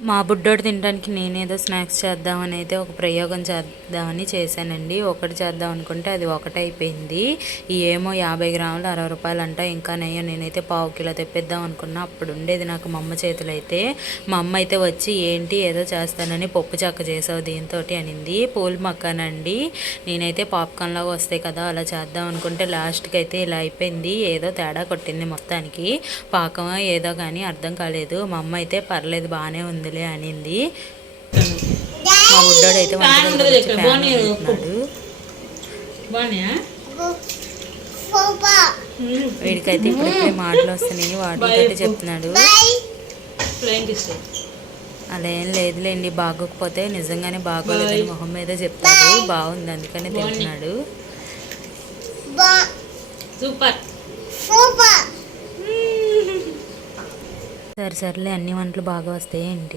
మా బుడ్డోడు తినడానికి నేనేదో స్నాక్స్ చేద్దామని అయితే ఒక ప్రయోగం చేద్దామని చేశానండి. ఒకటి చేద్దాం అనుకుంటే అది ఒకటి అయిపోయింది. ఏమో 50 గ్రాములు 60 రూపాయలు అంట. ఇంకా నయ్యో నేనైతే పావు కిలో తెప్పిద్దాం అనుకున్నా. అప్పుడు ఉండేది నాకు మా అమ్మ చేతులు అయితే. మా అమ్మ అయితే వచ్చి ఏంటి ఏదో చేస్తానని పప్పు చెక్క చేసావు దీంతో అనింది. పూల్ మక్కానండి. నేనైతే పాప్కార్న్ లాగా వస్తాయి కదా అలా చేద్దాం అనుకుంటే లాస్ట్కి అయితే ఇలా అయిపోయింది. ఏదో తేడా కొట్టింది మొత్తానికి. పాకమో ఏదో కానీ అర్థం కాలేదు. మా అమ్మ అయితే పర్లేదు బాగానే ఉంది అనింది. మా బుడ్డోడు అయితే వీడికైతే ఇప్పుడిప్పుడే మాటలు వస్తున్నాయి. వాటితో చెప్తున్నాడు. అలా ఏం లేదులేండి, బాగోకపోతే నిజంగానే బాగోలేదని మొహం మీద చెప్తాడు. బాగుంది అందుకని తింటున్నాడు. సరే సర్లే, అన్ని వంటలు బాగా వస్తాయి ఏంటి.